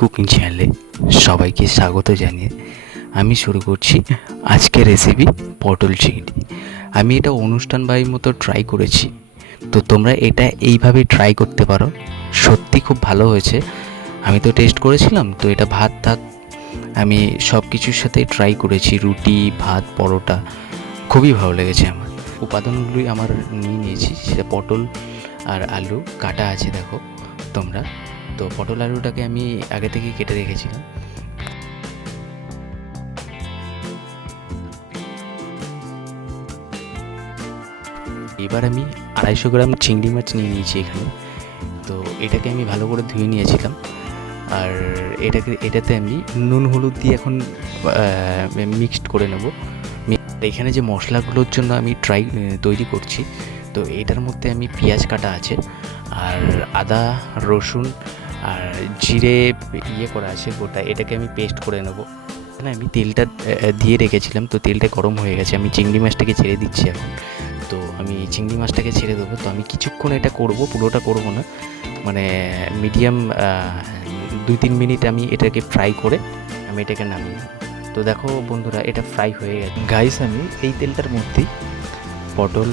Cooking চ্যানেলে সবাইকে স্বাগত জানিয়ে আমি শুরু করছি আজকের রেসিপি পটল চিংড়ি। আমি এটা অনুষ্ঠান বাড়ির মতো ট্রাই করেছি, তো তোমরা এটা এইভাবে ট্রাই করতে পারো। সত্যি খুব ভালো হয়েছে। আমি তো টেস্ট করেছিলাম, তো এটা ভাত টাত আমি সব কিছুর সাথে ট্রাই করেছি, রুটি ভাত পরোটা, খুবই ভালো লেগেছে আমার। উপাদানগুলোই আমার নিয়েছি, সেটা পটল আর আলু কাটা আছে দেখো তোমরা। তো পটল আলুটাকে আমি আগে থেকে কেটে রেখেছিলাম। এবার আমি 250 গ্রাম চিংড়ি মাছ নিয়ে নিয়েছি এখানে। তো এটাকে আমি ভালো করে ধুয়ে নিয়েছিলাম, আর এটাতে আমি নুন হলুদ দিয়ে এখন মিক্সড করে নেব। এখানে যে মশলাগুলোর জন্য আমি তৈরি করছি, তো এটার মধ্যে আমি পেঁয়াজ কাটা আছে, আর আদা রসুন আর জিরে করা আছে গোটা, এটাকে আমি পেস্ট করে নেব। এখানে আমি তেলটা দিয়ে রেখেছিলাম, তো তেলটা গরম হয়ে গেছে। আমি চিংড়ি মাছটাকে ছেড়ে দিচ্ছি এখন। তো আমি চিংড়ি মাছটাকে ছেড়ে দেবো। তো আমি কিছুক্ষণ এটা করব, পুরোটা করব না, মানে মিডিয়াম 2-3 মিনিট আমি এটাকে ফ্রাই করে আমি এটাকে নামিয়ে নেব। তো দেখো বন্ধুরা, এটা ফ্রাই হয়ে গেছে। গাইস, আমি এই তেলটার মধ্যেই পটল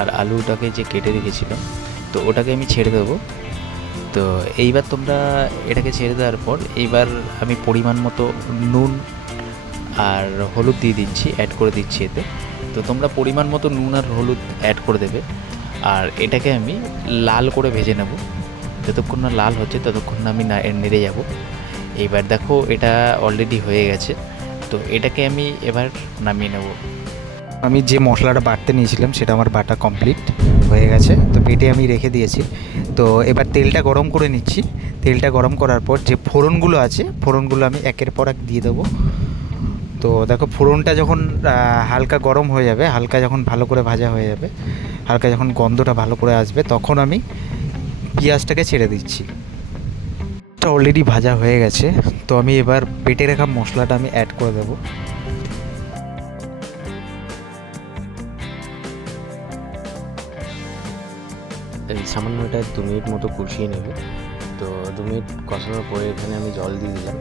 আর আলুটাকে যে কেটে রেখেছিলাম, তো ওটাকে আমি ছেড়ে দেবো। তো এইবার তোমরা এটাকে ছেড়ে দেওয়ার পর এইবার আমি পরিমাণ মতো নুন আর হলুদ দিয়ে দিচ্ছি, অ্যাড করে দিচ্ছি এতে। তো তোমরা পরিমাণ মতো নুন আর হলুদ অ্যাড করে দেবে, আর এটাকে আমি লাল করে ভেজে নেব। যতক্ষণ না লাল হচ্ছে ততক্ষণ না আমি নেড়ে যাব। এইবার দেখো এটা অলরেডি হয়ে গেছে, তো এটাকে আমি এবার নামিয়ে নেব। আমি যে মশলাটা বাটতে নিয়েছিলাম সেটা আমার বাটা কমপ্লিট হয়ে গেছে, তো বেটে আমি রেখে দিয়েছি। তো এবার তেলটা গরম করে নিচ্ছি। তেলটা গরম করার পর যে ফোড়নগুলো আছে, ফোড়নগুলো আমি একের পর এক দিয়ে দেবো। তো দেখো, ফোড়নটা যখন হালকা গরম হয়ে যাবে, হালকা যখন ভালো করে ভাজা হয়ে যাবে, হালকা যখন গন্ধটা ভালো করে আসবে, তখন আমি পেঁয়াজটাকে ছেড়ে দিচ্ছি। এটা অলরেডি ভাজা হয়ে গেছে, তো আমি এবার বেটে রাখা মশলাটা আমি অ্যাড করে দেবো। এই সামান্য এটা 2 মিনিট মতো কষিয়ে নেবে। তো 2 মিনিট কষানোর পরে এখানে আমি জল দিয়ে দিলাম।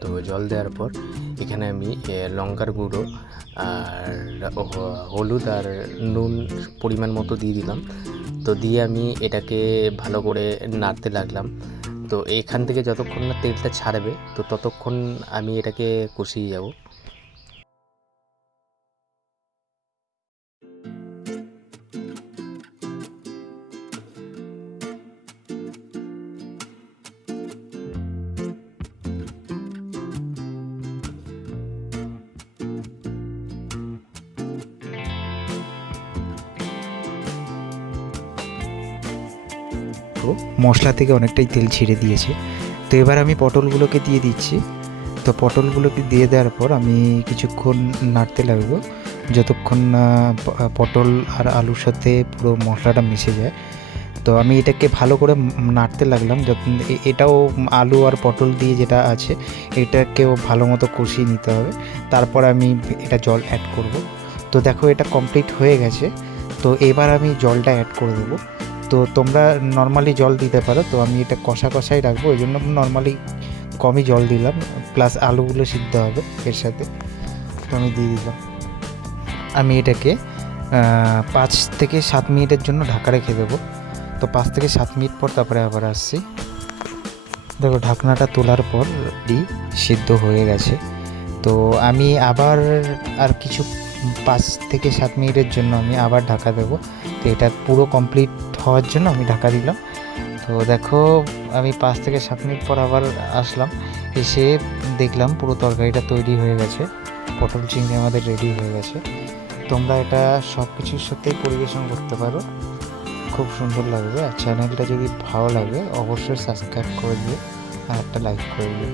তো জল দেওয়ার পর এখানে আমি লঙ্কার গুঁড়ো আর হলুদ আর নুন পরিমাণ মতো দিয়ে দিলাম। তো দিয়ে আমি এটাকে ভালো করে নাড়তে লাগলাম। তো এখান থেকে যতক্ষণ না তেলটা ছাড়বে, তো ততক্ষণ আমি এটাকে কষিয়ে যাব। মশলা থেকে অনেকটাই তেল ছেড়ে দিয়েছে। তো এবার আমি পটলগুলোকে দিয়ে দিচ্ছি। তো পটলগুলোকে দিয়ে দেওয়ার পর আমি কিছুক্ষণ নাড়তে লাগবো, যতক্ষণ না পটল আর আলুর সাথে পুরো মশলাটা মিশে যায়। তো আমি এটাকে ভালো করে নাড়তে লাগলাম, যখন এটাও আলু আর পটল দিয়ে যেটা আছে এটাকেও ভালো মতো কষিয়ে নিতে হবে। তারপর আমি এটা জল অ্যাড করব। তো দেখো, এটা কমপ্লিট হয়ে গেছে। তো এবার আমি জলটা অ্যাড করে দেবো। তো তোমরা নর্মালি জল দিতে পারো, তো আমি এটা কষা কষাই রাখবো, ওই জন্য নর্মালি কমই জল দিলাম, প্লাস আলুগুলো সিদ্ধ হবে এর সাথে। তো আমি দিয়ে দিলাম। আমি এটাকে 5 থেকে 7 মিনিটের জন্য ঢাকা রেখে দেবো। তো 5 থেকে 7 মিনিট পর তারপরে আবার আসছি। দেখো, ঢাকনাটা তোলার পর সিদ্ধ হয়ে গেছে। তো আমি আবার আর কিছু 5 থেকে 7 মিনিটের জন্য আমি আবার ঢাকা দেবো। তো এটা পুরো কমপ্লিট হওয়ার জন্য আমি ঢাকা দিলাম। তো দেখো, আমি 5 থেকে 7 মিনিট পর আবার আসলাম, এসে দেখলাম পুরো তরকারিটা তৈরি হয়ে গেছে। পটল চিংড়ি আমাদের রেডি হয়ে গেছে। তোমরা এটা সব কিছুর সাথেই পরিবেশন করতে পারো, খুব সুন্দর লাগবে। আর চ্যানেলটা যদি ভালো লাগে অবশ্যই সাবস্ক্রাইব করে দিও আর একটা লাইক করে দিও।